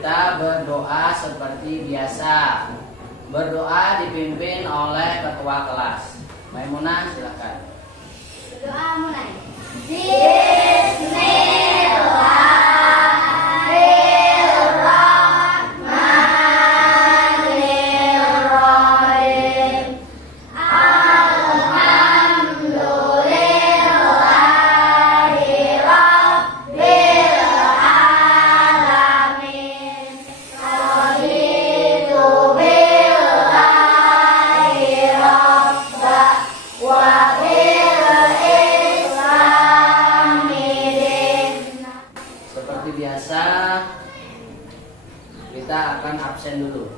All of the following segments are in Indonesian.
kita berdoa seperti biasa. Berdoa dipimpin oleh ketua kelas. Maimunah, silakan. Berdoa mulai. Bismillahirrahmanirrahim. Alhamdulillahi Rabbil alamin. Raditu billahi rabba wa seperti biasa, kita akan absen dulu.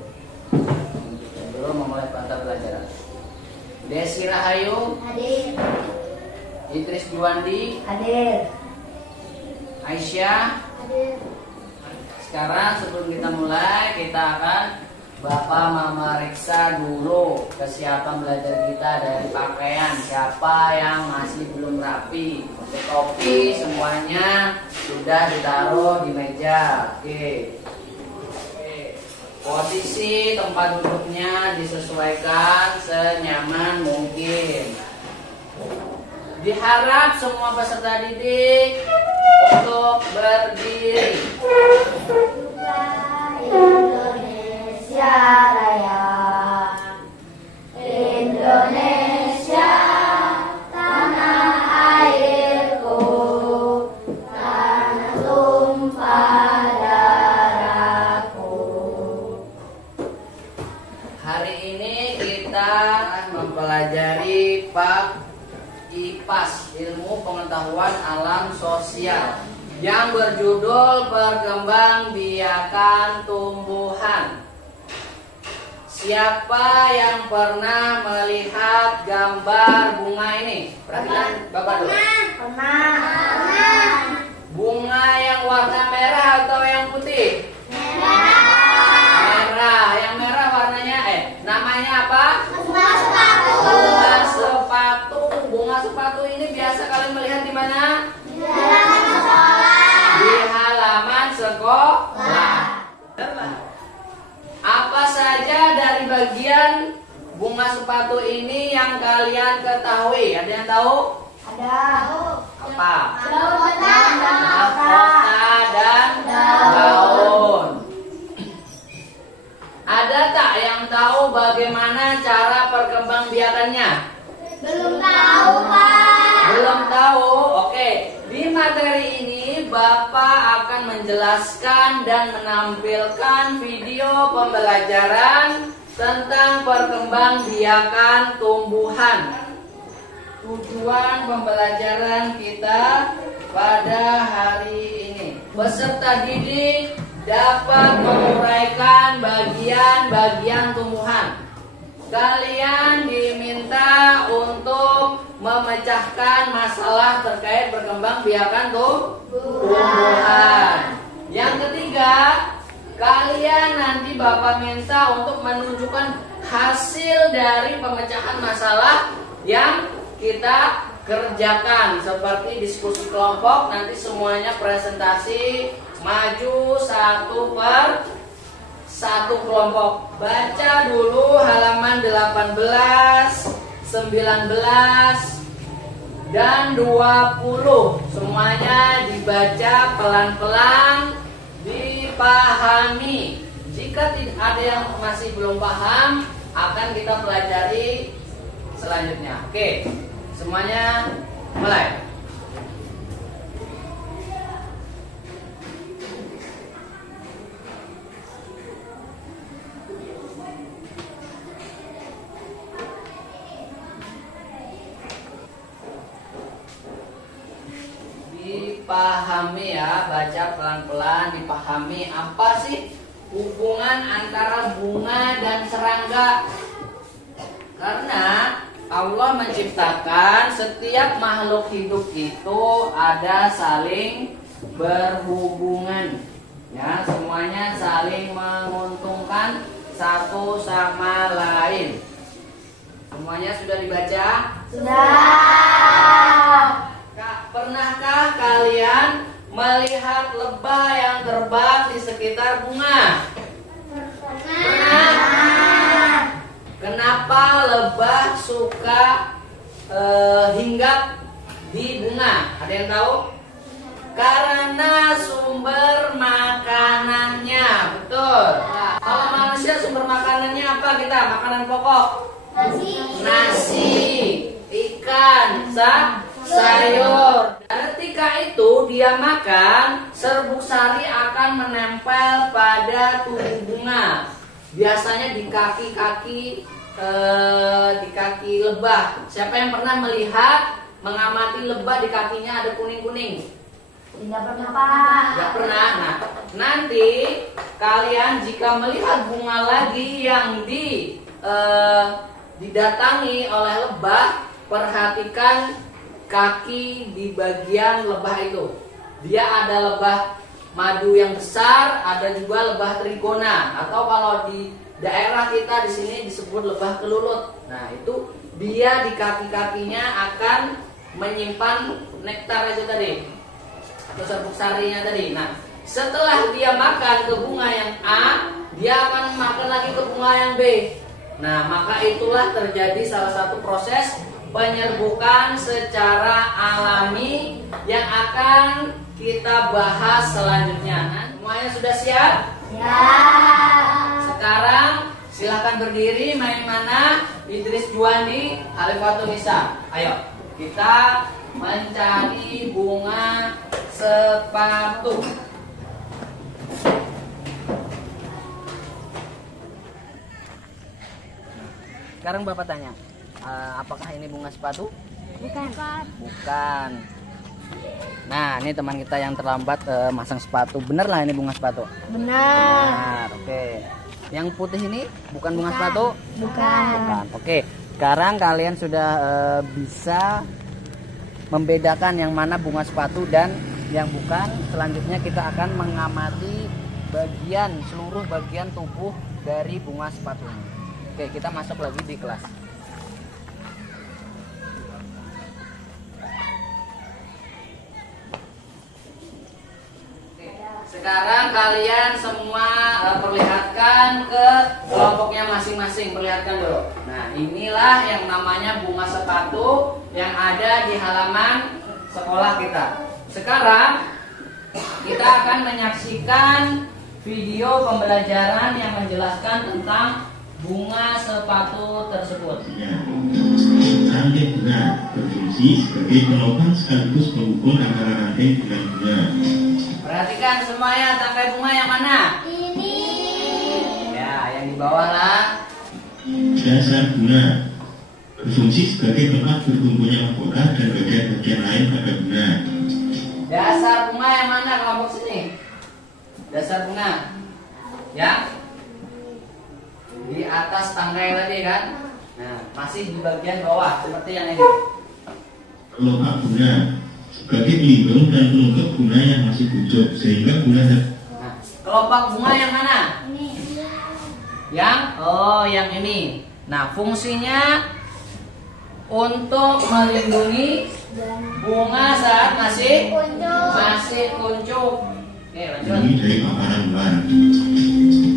Sebelum memulai mata pelajaran. Desi Rahayu, Hadir. Idris Juwandi, Hadir. Aisyah. Hadir. Sekarang sebelum kita mulai, kita akan Bapak Mama reksa dulu kesiapan belajar kita dari pakaian. Siapa yang masih belum rapi? Untuk topi semuanya sudah ditaruh di meja. Oke. Posisi tempat duduknya disesuaikan senyaman mungkin. Diharap semua peserta didik untuk berdiri. Indonesia Raya, Indonesia tanah airku, tanah tumpah darahku. Hari ini kita mempelajari bab IPAS, ilmu pengetahuan alam sosial, yang berjudul perkembangbiakan tumbuhan. Siapa yang pernah melihat gambar bunga ini? Perhatikan Bapak dulu. Pernah. Bunga yang warna merah atau yang putih? Merah. Yang merah warnanya namanya apa? Bunga sepatu. Bunga sepatu ini biasa kalian melihat di mana? Di halaman sekolah. Apa saja dari bagian bunga sepatu ini yang kalian ketahui? Ada yang tahu? Ada. Apa? Mahkota dan daun. Ada tak yang tahu bagaimana cara perkembangbiakannya? Belum tahu, Pak. Belum tahu? Oke. Di materi ini Bapak akan menjelaskan dan menampilkan video pembelajaran tentang perkembangbiakan tumbuhan. Tujuan pembelajaran kita pada hari ini, peserta didik dapat menguraikan bagian-bagian tumbuhan. Kalian diminta untuk memecahkan masalah terkait perkembangbiakan tumbuhan. Yang ketiga, kalian nanti Bapak minta untuk menunjukkan hasil dari pemecahan masalah yang kita kerjakan, seperti diskusi kelompok. Nanti semuanya presentasi, maju satu per satu kelompok. Baca dulu halaman 18, 19 dan 20. Semuanya dibaca pelan-pelan, dipahami. Jika tidak ada yang masih belum paham, akan kita pelajari selanjutnya. Oke, semuanya mulai. Dipahami ya, baca pelan-pelan, dipahami apa sih hubungan antara bunga dan serangga. Karena Allah menciptakan setiap makhluk hidup itu ada saling berhubungan. Ya, semuanya saling menguntungkan satu sama lain. Semuanya sudah dibaca? Sudah. Pernahkah kalian melihat lebah yang terbang di sekitar bunga? Kenapa lebah suka hinggap di bunga? Ada yang tahu? Karena sumber makanannya. Betul. Nah, kalau manusia sumber makanannya apa kita? Makanan pokok. Nasi, ikan, sayur. Ketika itu dia makan, serbuk sari akan menempel pada tubuh bunga. Biasanya di kaki-kaki lebah. Siapa yang pernah melihat, mengamati lebah di kakinya ada kuning-kuning? Tidak pernah, Pak. Tidak pernah. Nah, nanti kalian jika melihat bunga lagi yang didatangi oleh lebah, perhatikan kaki di bagian lebah itu. Dia ada lebah madu yang besar, ada juga lebah trigona, atau kalau di daerah kita di sini disebut lebah kelulut. Nah, itu dia di kaki-kakinya akan menyimpan nektar itu tadi, atau serbuk sarinya tadi. Nah, setelah dia makan ke bunga yang A, dia akan makan lagi ke bunga yang B. Nah, maka itulah terjadi salah satu proses penyerbukan secara alami yang akan kita bahas selanjutnya. Nah, semuanya sudah siap? Ya. Sekarang silahkan berdiri. Main mana? Idris Juandi, Alifatul Nisa. Ayo, kita mencari bunga sepatu. Sekarang Bapak tanya, apakah ini bunga sepatu? Bukan. Bukan. Nah, ini teman kita yang terlambat masang sepatu. Bener lah ini bunga sepatu? Benar. Oke. Yang putih ini bukan bunga sepatu? Bukan. Oke. Sekarang kalian sudah bisa membedakan yang mana bunga sepatu dan yang bukan. Selanjutnya kita akan mengamati seluruh bagian tubuh dari bunga sepatu ini. Oke, kita masuk lagi di kelas. Sekarang kalian semua perlihatkan ke kelompoknya masing-masing. Perlihatkan dulu. Nah, inilah yang namanya bunga sepatu yang ada di halaman sekolah kita. Sekarang kita akan menyaksikan video pembelajaran yang menjelaskan tentang bunga sepatu tersebut. Rantai bunga berfungsi sebagai penopang sekaligus penghubung antara rantai dengan bunga. Perhatikan semuanya, tangkai bunga yang mana? Ini. Ya, yang di bawah lah. Dasar bunga berfungsi sebagai tempat berkumpulnya mahkota dan bagian-bagian lain pada bunga. Dasar bunga yang mana kelompok sini? Dasar bunga. Ya. Di atas tangkai tadi kan? Nah, masih di bagian bawah seperti yang ini. Kelopak bunga sebagai pelindung dan penutup bunga yang masih bujuk sehingga bunga Nah, kelopak bunga yang mana? Ini. Yang ini. Nah, fungsinya untuk melindungi bunga saat masih kuncup. Oke, lanjut. ini dari paparan luar.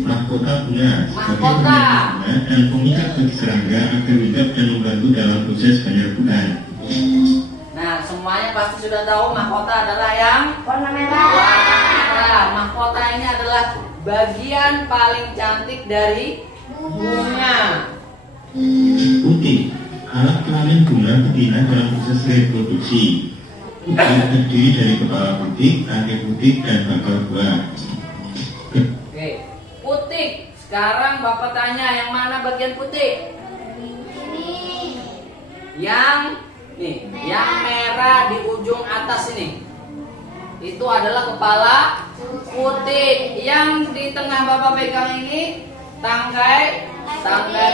Mahkota bunga sebagai Mahkota. penjaga bunga dan pengikat bagi serangga agar hidup dan membantu dalam proses penyerbukan. Nah, semuanya pasti sudah tahu mahkota adalah yang Warna merah. warna merah. Mahkota ini adalah bagian paling cantik dari bunga. Putih, alat kelamin bunga betina dalam proses reproduksi. Putih terdiri dari kepala putih, rantai putih, dan bakal buah. Oke, putih. Sekarang Bapak tanya yang mana bagian putih? Ini. Yang merah di ujung atas ini. Itu adalah kepala putih. Yang di tengah Bapak pegang ini tangkai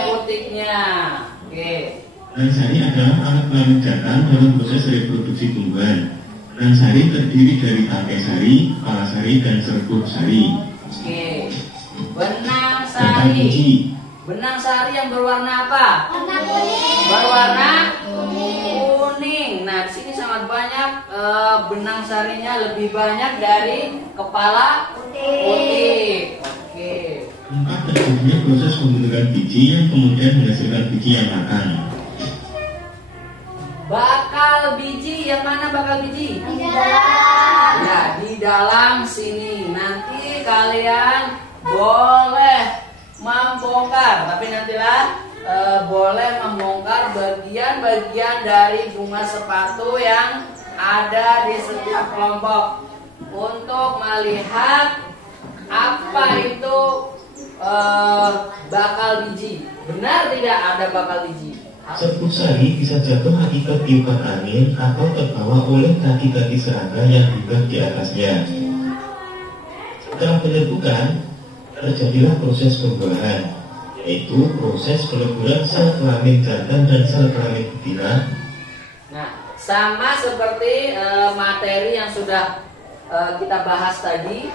putihnya. Oke. Nansari adalah alat kelamin jantan dalam proses reproduksi tumbuhan. Nansari terdiri dari tangkai sari, kepala sari, dan serbuk sari. Oke. Benang Batang sari. biji, Benang sari yang berwarna apa? Warna kuning. Berwarna kuning. kuning. Nah, di sini sangat banyak benang sarinya, lebih banyak dari kepala putih. Oke. Keempat, terjadinya proses pembentukan biji yang kemudian menghasilkan biji yang matang. Bakal biji, yang mana bakal biji? Di dalam. Ya, di dalam sini. Nanti kalian boleh membongkar, tapi nantilah boleh membongkar bagian-bagian dari bunga sepatu yang ada di setiap kelompok untuk melihat apa itu bakal biji. Benar tidak ada bakal biji? Serbuk sari bisa jatuh akibat tiupan angin atau terbawa oleh kaki-kaki serangga yang hinggap di atasnya. Setelah penyerbukan, terjadilah proses pembuahan, yaitu proses peleburan sel kelamin jantan dan sel kelamin betina. Nah, sama seperti materi yang sudah kita bahas tadi,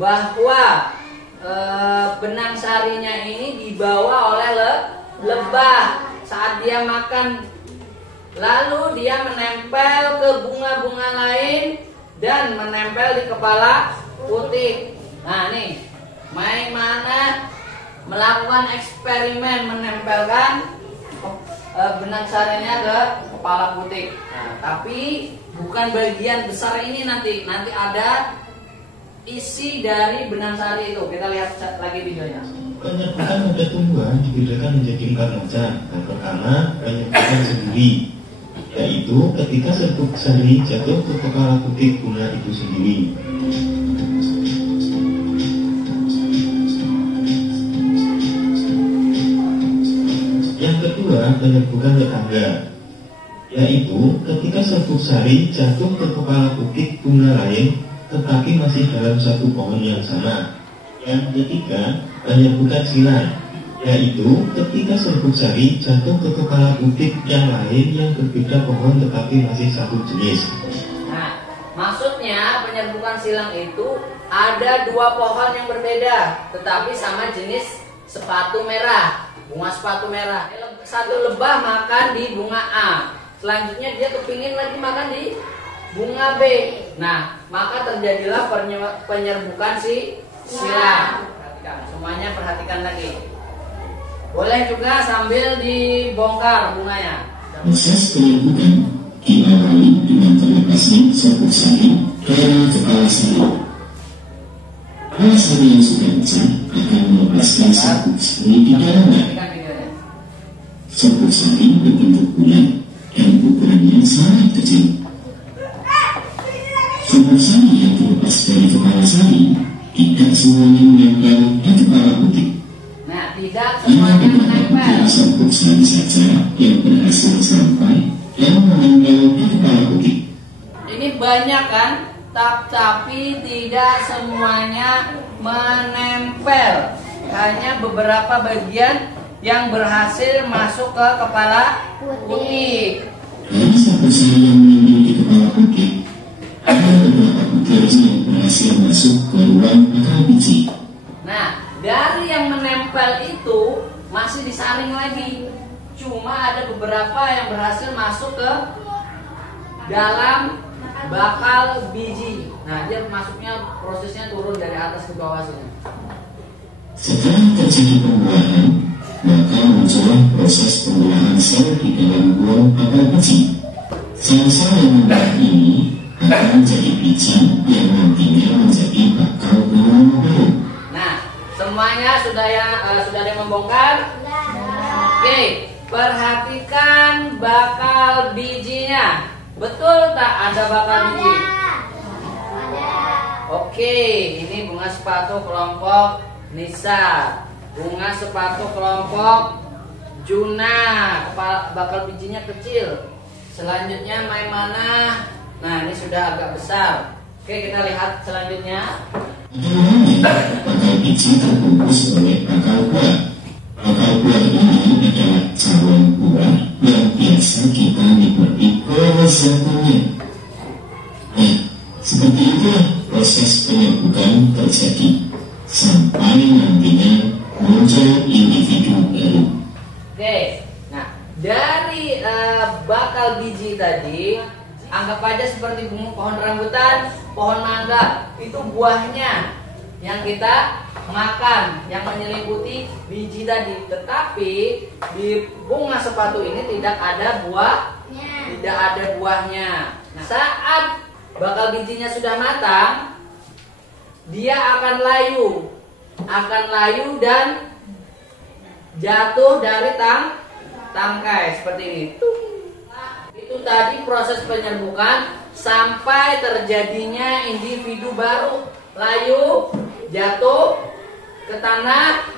bahwa benang sarinya ini dibawa oleh lebah saat dia makan, lalu dia menempel ke bunga-bunga lain dan menempel di kepala putih. Nah, nih, main mana melakukan eksperimen menempelkan benang sarinya ke kepala putih. Nah, tapi bukan bagian besar ini, nanti ada isi dari benang sari itu. Kita lihat lagi videonya. Penyerbukan pada tumbuhan dibedakan menjadi 4 macam. Yang pertama, penyerbukan sendiri, yaitu ketika serbuk sari jatuh ke kepala putih bunga itu sendiri. Yang kedua, penyerbukan tetangga, yaitu ketika serbuk sari jatuh ke kepala putih bunga lain tetapi masih dalam satu pohon yang sama. Yang ketiga, penyerbukan silang, yaitu ketika serbuk sari jatuh ke kepala putih yang lain yang berbeda pohon tetapi masih satu jenis. Nah, maksudnya penyerbukan silang itu ada 2 pohon yang berbeda tetapi sama jenis sepatu merah, bunga sepatu merah. Satu lebah makan di bunga A, selanjutnya dia kepingin lagi makan di bunga B. Nah, maka terjadilah penyerbukan silang. Perhatikan, semuanya perhatikan lagi. Boleh juga sambil dibongkar bunganya. Proses penyerbukan diawali dengan terlepasnya serbuk sari dari kepala sari. Kepala sari yang sudah pecah akan melepaskan serbuk sari di dalamnya. Perhatikan videonya. Serbuk sari berbentuk bulat dan ukurannya sangat kecil. Serbuk sari yang terlepas dari kepala sari tidak semuanya menempel di kepala putih. Nah, tidak semuanya menempel. Serbuk sari saja yang berhasil sampai dan menempel di kepala putih. Ini banyak kan, tapi tidak semuanya menempel. Hanya beberapa bagian yang berhasil masuk ke kepala putih. Dari serbuk sari yang menempel di kepala putih, ada beberapa butir yang berhasil masuk ke ruang akar biji. Nah, dari yang menempel itu masih disaring lagi. Cuma ada beberapa yang berhasil masuk ke dalam bakal biji. Nah, dia masuknya prosesnya turun dari atas ke bawah sini. Setelah terjadi pembuahan, maka muncullah proses pembuahan sel di dalam ruang akar biji. Sel-sel yang membuat ini akan menjadi biji yang nantinya menjadi bakal bunga baru. Nah, semuanya sudah ada yang membongkar? Oke, perhatikan bakal bijinya. Betul tak ada bakal biji? Oke, ini bunga sepatu kelompok Nisa, bunga sepatu kelompok Juna, bakal bijinya kecil. Selanjutnya Maimanah. Nah, ini sudah agak besar. Oke, kita lihat selanjutnya. Bakal biji terbungkus oleh bakal buah. Bakal buah ini adalah cawan buah yang biasa kita nikmati kelezatannya. Nah, seperti itulah proses penyerbukan terjadi sampai nantinya muncul individu baru. Oke, nah dari bakal biji tadi Anggap aja seperti pohon rambutan, pohon mangga. Itu buahnya yang kita makan, yang menyelimuti biji tadi. Tetapi di bunga sepatu ini tidak ada buahnya. Nah, saat bakal bijinya sudah matang, dia akan layu dan jatuh dari tangkai seperti ini. Itu tadi proses penyerbukan sampai terjadinya individu baru, layu, jatuh ke tanah.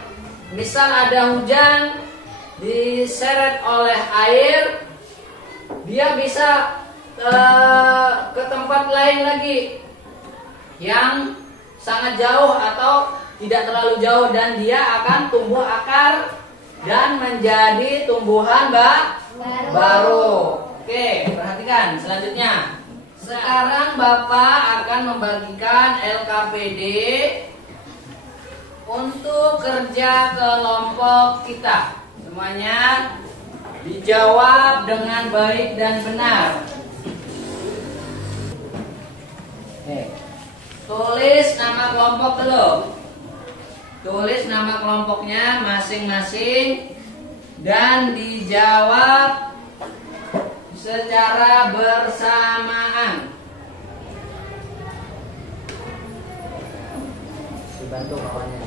Misal ada hujan, diseret oleh air, dia bisa ke tempat lain lagi yang sangat jauh atau tidak terlalu jauh, dan dia akan tumbuh akar dan menjadi tumbuhan baru. Oke, perhatikan selanjutnya. Sekarang Bapak akan membagikan LKPD untuk kerja kelompok kita. Semuanya dijawab dengan baik dan benar. Tulis nama kelompok dulu. Tulis nama kelompoknya masing-masing dan dijawab secara bersamaan. Dibantu kawannya,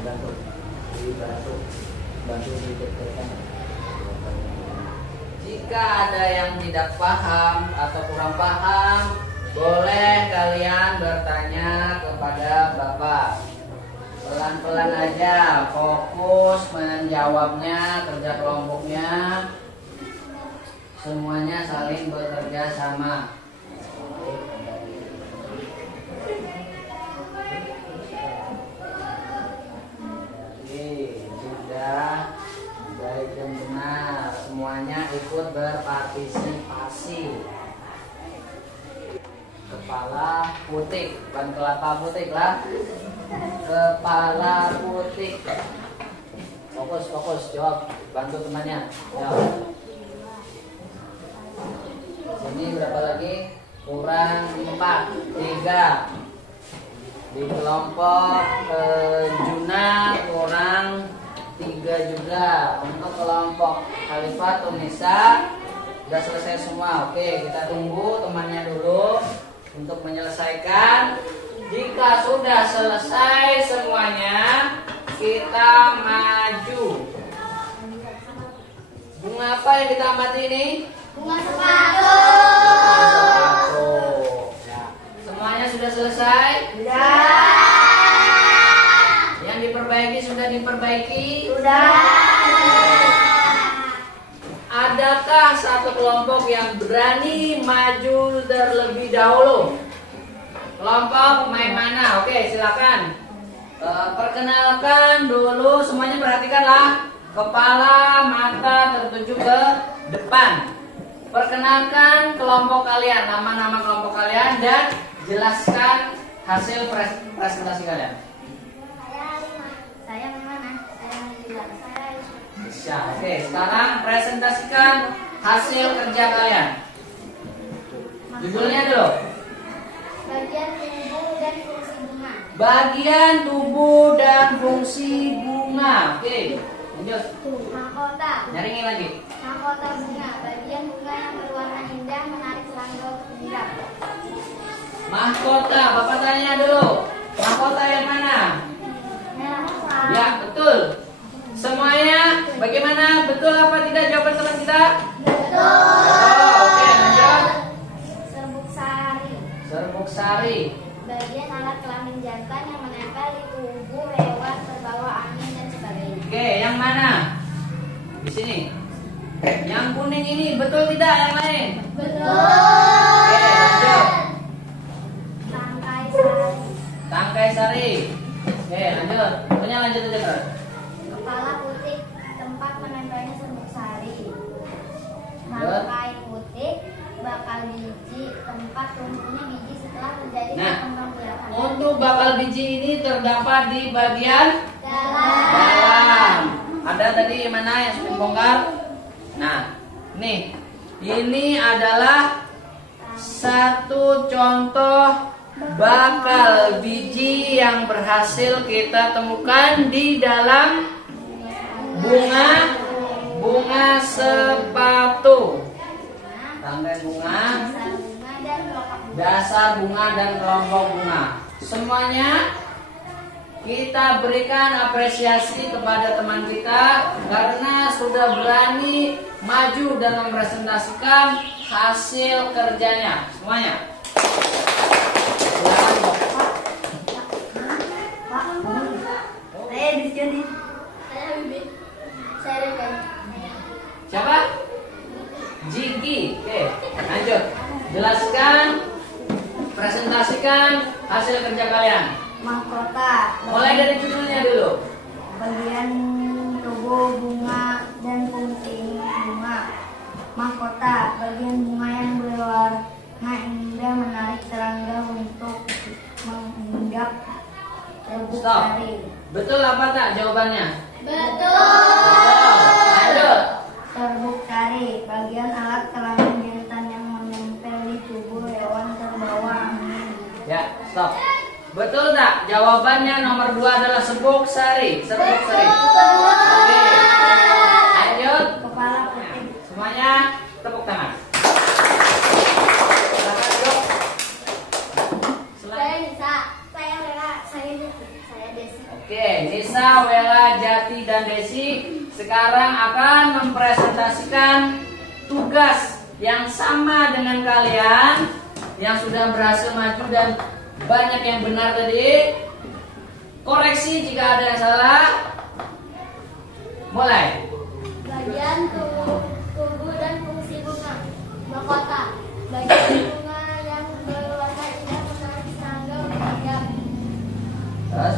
bantu didekatkan. Jika ada yang tidak paham atau kurang paham, boleh kalian bertanya kepada Bapak. Pelan-pelan aja, fokus menjawabnya, kerja kelompoknya. Semuanya saling bekerja sama. Oke, sudah baik dan benar. Semuanya ikut berpartisipasi. Kepala putih, bukan kelapa putih lah. Kepala putih. Fokus, jawab. Bantu temannya. Ya. Sini berapa lagi? Kurang 4, 3. Di kelompok Juna kurang 3 juga. Untuk kelompok Khalifah Tunisa sudah selesai semua. Oke, kita tunggu temannya dulu untuk menyelesaikan. Jika sudah selesai semuanya, kita maju. Bunga apa yang kita amati ini? Bunga sepatu. Ya. Semuanya sudah selesai? Sudah. Yang diperbaiki sudah diperbaiki? Sudah. Adakah satu kelompok yang berani maju terlebih dahulu? Kelompok main mana? Oke, silakan. Perkenalkan dulu, semuanya perhatikanlah. Kepala, mata tertuju ke depan. Perkenalkan kelompok kalian, nama-nama kelompok kalian, dan jelaskan hasil presentasi kalian. Saya mana? Saya bilang saya. Bisa. Oke, sekarang presentasikan hasil kerja kalian. Judulnya dulu. Bagian tubuh dan fungsi bunga. Bagian tubuh dan fungsi bunga. Oke, lanjut. Mahkota. Nyaringin lagi. Mahkota bunga. Bagian bunga yang berwarna indah menarik serangga untuk menggap. Mahkota, Bapak tanya dulu. Mahkota yang mana? Merah. Ya, betul. Semuanya bagaimana? Betul apa tidak jawaban teman kita? Betul. Oke, lanjut. Serbuk sari. Serbuk sari. Bagian alat kelamin jantan yang menempel di tubuh hewan terbawa angin dan sebagainya. Oke, yang mana? Di sini. Yang kuning ini betul tidak yang lain? Betul. Oke, lanjut. Tangkai sari. Tangkai sari. Oke, lanjut. Pokoknya lanjut aja terus. Kepala putih, tempat menempelnya serbuk sari. Tangkai putih, bakal biji, tempat tumbuhnya biji setelah terjadi Nah, perkembang biakan. untuk bakal biji ini terdapat di bagian Dalam. dalam. Ada tadi mana yang sudah bongkar? Nah, nih, ini adalah satu contoh bakal biji yang berhasil kita temukan di dalam bunga sepatu. Tangkai bunga, dasar bunga dan kelompok bunga. Semuanya kita berikan apresiasi kepada teman kita karena sudah berani maju dan mempresentasikan hasil kerjanya. Semuanya. Silakan, Dok. Saya disini. Saya Bibi. Saya Rekan. Siapa? Jigi. Oke, lanjut. Jelaskan, presentasikan hasil kerja kalian. Mahkota. Mulai dari judulnya dulu. Bagian tubuh bunga dan fungsi bunga. Mahkota, bagian bunga yang berwarna indah menarik serangga untuk menghinggap rebuk Stop. sari. Betul apa tak jawabannya? Betul. Lanjut. Serbuk sari, bagian alat kelamin jantan yang menempel di tubuh hewan terbawa angin. Ya, stop. Betul tak? Jawabannya nomor 2 adalah serbuk sari. Serbuk sari. Oke. Lanjut. Kepala putih. Semuanya tepuk tangan. Silakan, Dok. Saya Nisa. Saya Lela. Saya Desi. Oke, Nisa, Wela, Jati, dan Desi sekarang akan mempresentasikan tugas yang sama dengan kalian yang sudah berhasil maju dan banyak yang benar tadi. Koreksi jika ada yang salah. Mulai. Bagian tubuh dan fungsi bunga. Mahkota. Bagian bunga yang berwarna indah menarik serangga menghingga. Terus.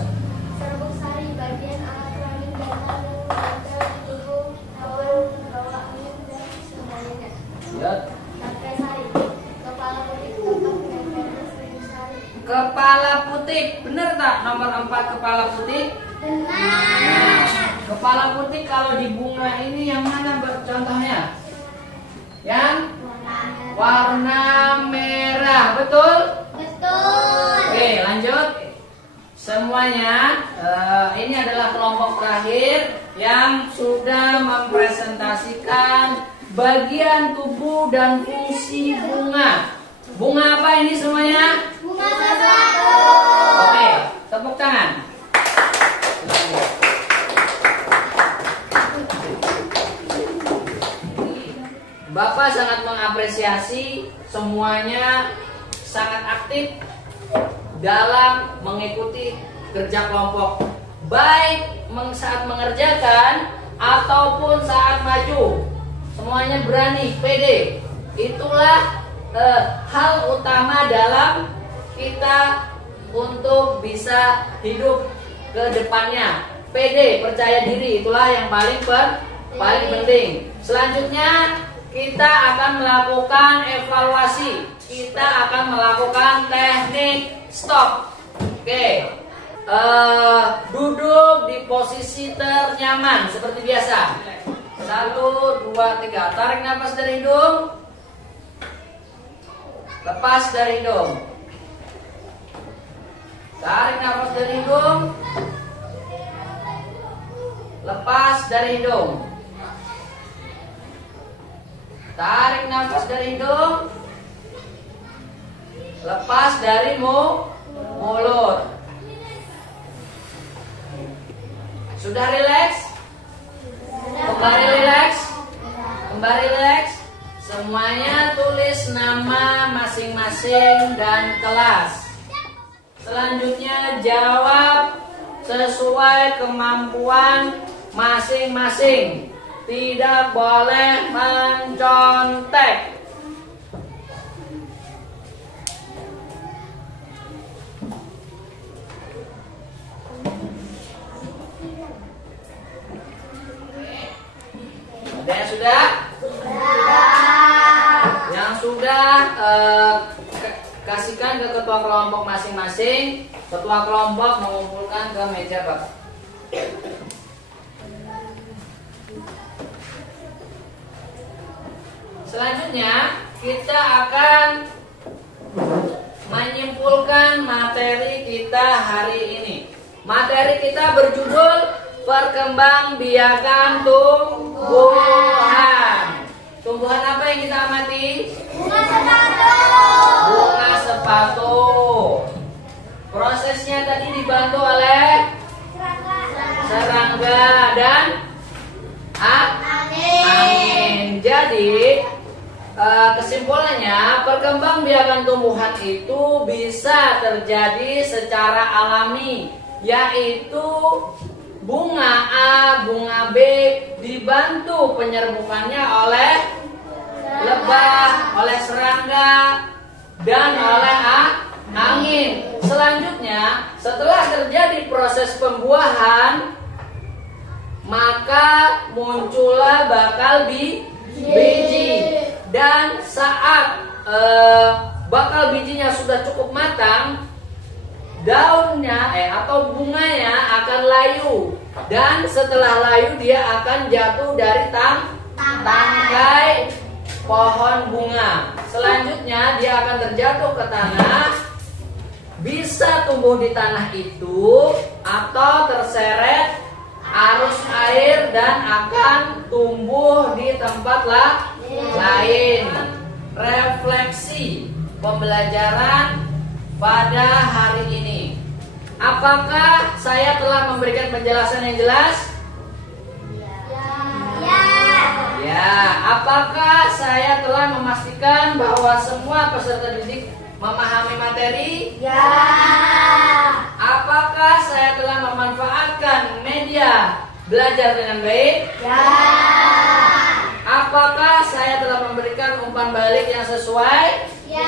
Serbuk sari, bagian alat kelamin jantan yang menempel di tubuh hewan terbawa angin dan sebagainya. Lanjut. Tangkai sari, kepala putih tempat menempel serbuk sari. Kepala putih, benar tak nomor 4 kepala putih? Benar. Kepala putih kalau di bunga ini yang mana contohnya? Yang warna merah, betul? Betul. Oke, lanjut. Semuanya, ini adalah kelompok terakhir yang sudah mempresentasikan bagian tubuh dan fungsi bunga. Bunga apa ini semuanya? Bunga sepatu. Oke, tepuk tangan. Bapak sangat mengapresiasi semuanya sangat aktif dalam mengikuti kerja kelompok, baik saat mengerjakan ataupun saat maju. Semuanya berani, pede. Itulah hal utama dalam kita untuk bisa hidup ke depannya. Pede, percaya diri, itulah yang paling penting. Selanjutnya kita akan melakukan evaluasi. Kita akan melakukan teknik stop. Oke. Duduk di posisi ternyaman seperti biasa. 1, 2, 3. Tarik nafas dari hidung. Lepas dari hidung. Tarik nafas dari hidung. Lepas dari hidung. Tarik nafas dari hidung. Lepas dari mulut. Sudah rileks? Kembali rileks? Kembali rileks? Semuanya tulis nama masing-masing dan kelas. Selanjutnya jawab sesuai kemampuan masing-masing. Tidak boleh mencontek. Ada yang sudah? Yang sudah kasihkan ke ketua kelompok masing-masing. Ketua kelompok mengumpulkan ke meja Bapak. Selanjutnya kita akan melanjutkan materi kita hari ini. Materi kita berjudul Perkembangbiakan tumbuhan. Tumbuhan apa yang kita amati? Bunga sepatu. Bunga sepatu. Prosesnya tadi dibantu oleh serangga dan angin. Jadi kesimpulannya, perkembangbiakan tumbuhan itu bisa terjadi secara alami, yaitu bunga A, bunga B dibantu penyerbukannya oleh lebah, oleh serangga, dan oleh angin. Selanjutnya, setelah terjadi proses pembuahan, maka muncullah bakal biji. Dan saat bakal bijinya sudah cukup matang, daunnya atau bunganya akan layu, dan setelah layu dia akan jatuh dari tangkai pohon bunga. Selanjutnya dia akan terjatuh ke tanah, bisa tumbuh di tanah itu atau terseret arus air dan akan tumbuh di tempat lain. Refleksi pembelajaran pada hari ini. Apakah saya telah memberikan penjelasan yang jelas? Ya. Apakah saya telah memastikan bahwa semua peserta didik memahami materi? Ya. Apakah saya telah memanfaatkan media belajar dengan baik? Ya. Apakah saya telah memberikan umpan balik yang sesuai? Ya.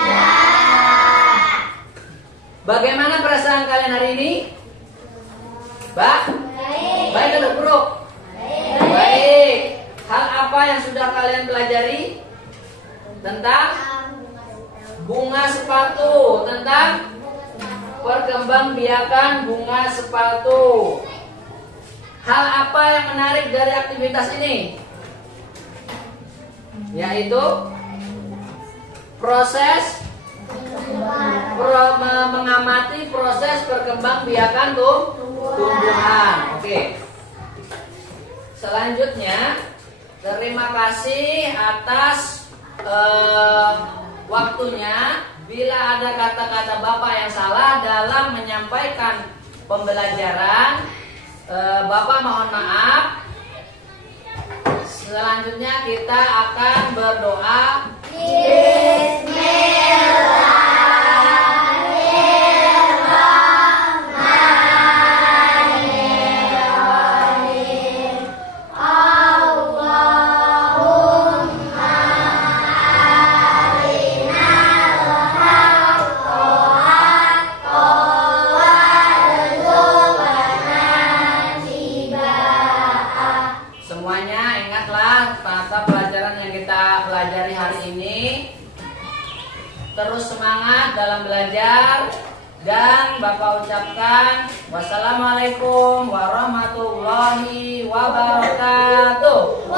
Bagaimana perasaan kalian hari ini? Baik atau buruk? Baik. Hal apa yang sudah kalian pelajari? Tentang bunga sepatu, tentang perkembangbiakan bunga sepatu. Hal apa yang menarik dari aktivitas ini? Yaitu proses mengamati proses perkembangbiakan tumbuhan. Oke. Selanjutnya, terima kasih atas waktunya. Bila ada kata-kata Bapak yang salah dalam menyampaikan pembelajaran, Bapak mohon maaf. Selanjutnya kita akan berdoa. Semuanya ingatlah mata pelajaran yang kita pelajari hari ini. Terus semangat dalam belajar. Dan Bapak ucapkan wassalamualaikum warahmatullahi wabarakatuh.